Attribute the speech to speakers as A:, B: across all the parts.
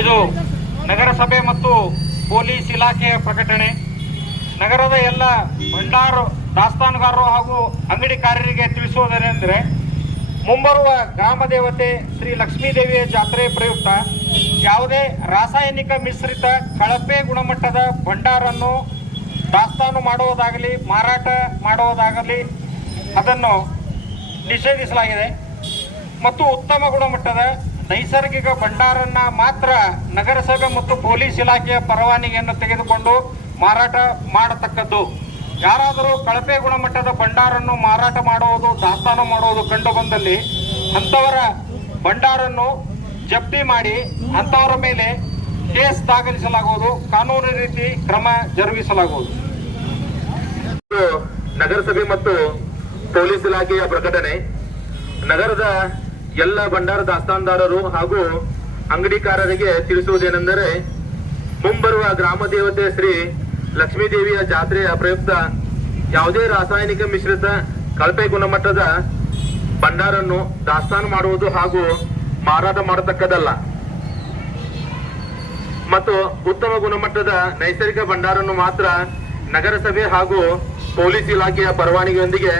A: ಇದು ನಗರಸಭೆ ಮತ್ತು ಪೊಲೀಸ್ ಇಲಾಖೆಯ ಪ್ರಕಟಣೆ. ನಗರದ ಎಲ್ಲ ಭಂಡಾರು, ದಾಸ್ತಾನುಗಾರರು ಹಾಗೂ ಅಂಗಡಿಕಾರರಿಗೆ ತಿಳಿಸುವುದೇನೆಂದರೆ, ಮುಂಬರುವ ಗ್ರಾಮ ದೇವತೆ ಶ್ರೀ ಲಕ್ಷ್ಮೀದೇವಿಯ ಜಾತ್ರೆ ಪ್ರಯುಕ್ತ ಯಾವುದೇ ರಾಸಾಯನಿಕ ಮಿಶ್ರಿತ ಕಳಪೆ ಗುಣಮಟ್ಟದ ಭಂಡಾರನ್ನು ದಾಸ್ತಾನು ಮಾಡುವುದಾಗಲಿ, ಮಾರಾಟ ಮಾಡುವುದಾಗಲಿ ಅದನ್ನು ನಿಷೇಧಿಸಲಾಗಿದೆ. ಮತ್ತು ಉತ್ತಮ ಗುಣಮಟ್ಟದ ನೈಸರ್ಗಿಕ ಭಂಡಾರನ್ನ ಮಾತ್ರ ನಗರಸಭೆ ಮತ್ತು ಪೊಲೀಸ್ ಇಲಾಖೆಯ ಪರವಾನಗಿಯನ್ನು ತೆಗೆದುಕೊಂಡು ಮಾರಾಟ ಮಾಡತಕ್ಕದ್ದು. ಯಾರಾದರೂ ಕಳಪೆ ಗುಣಮಟ್ಟದ ಭಂಡಾರನ್ನು ಮಾರಾಟ ಮಾಡುವುದು, ದಾಸ್ತಾನು ಮಾಡುವುದು ಕಂಡು ಬಂದಲ್ಲಿ ಅಂಥವರ ಭಂಡಾರನ್ನು ಜಪ್ತಿ ಮಾಡಿ ಅಂಥವರ ಮೇಲೆ ಕೇಸ್ ದಾಖಲಿಸಲಾಗುವುದು, ಕಾನೂನು ರೀತಿ ಕ್ರಮ ಜರುಗಿಸಲಾಗುವುದು.
B: ನಗರಸಭೆ ಮತ್ತು ಪೊಲೀಸ್ ಇಲಾಖೆಯ ಪ್ರಕಟಣೆ. ನಗರದ ಎಲ್ಲ ಭಂಡಾರ ದಾಸ್ತಾನ್ದಾರರು ಹಾಗೂ ಅಂಗಡಿಕಾರರಿಗೆ ತಿಳಿಸುವುದೇನೆಂದರೆ, ಮುಂಬರುವ ಗ್ರಾಮ ದೇವತೆ ಶ್ರೀ ಲಕ್ಷ್ಮೀದೇವಿಯ ಜಾತ್ರೆಯ ಪ್ರಯುಕ್ತ ಯಾವುದೇ ರಾಸಾಯನಿಕ ಮಿಶ್ರಿತ ಕಳಪೆ ಗುಣಮಟ್ಟದ ಭಂಡಾರನ್ನು ದಾಸ್ತಾನು ಮಾಡುವುದು ಹಾಗೂ ಮಾರಾಟ ಮಾಡತಕ್ಕದಲ್ಲ ಮತ್ತು ಉತ್ತಮ ಗುಣಮಟ್ಟದ ನೈಸರ್ಗಿಕ ಭಂಡಾರನ್ನು ಮಾತ್ರ ನಗರಸಭೆ ಹಾಗೂ ಪೊಲೀಸ್ ಇಲಾಖೆಯ ಪರವಾನಗಿಯೊಂದಿಗೆ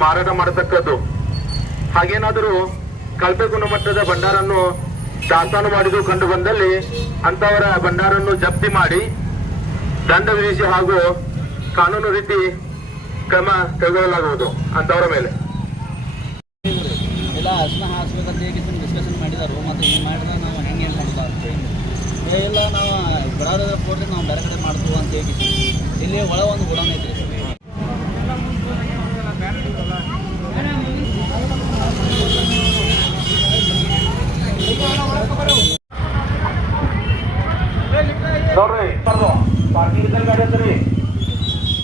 B: ಮಾರಾಟ ಮಾಡತಕ್ಕದ್ದು. ಹಾಗೇನಾದರೂ ಕಳಪೆ ಗುಣಮಟ್ಟದ ಭಂಡಾರನ್ನು ದಾಸ್ತಾನು ಮಾಡಿದ್ದು ಕಂಡು ಬಂದಲ್ಲಿ ಅಂತವರ ಭಂಡಾರನ್ನು ಜಪ್ತಿ ಮಾಡಿ ದಂಡ ವಿಧಿಸಿ ಹಾಗೂ ಕಾನೂನು ರೀತಿ ಕ್ರಮ ಕೈಗೊಳ್ಳಲಾಗುವುದು ಅಂತವರ ಮೇಲೆ.
C: ಹೇಳಿ ಡಿಸ್ಕಷನ್ ಏನು ನಾವು ಹೆಂಗೆ ಅಂತ ಇಲ್ಲ, ನಾವು ಪೋರ್ಟ್ ನಾವು ಬೇರೆ ಕಡೆ ಮಾಡ್ತೀವಿ ಅಂತ ಹೇಳಿ ಇಲ್ಲಿ ಒಳ ಒಂದು ಗುಡಾನ್ ಐತ್ರಿ.
B: Torre, perdón, partido del Gare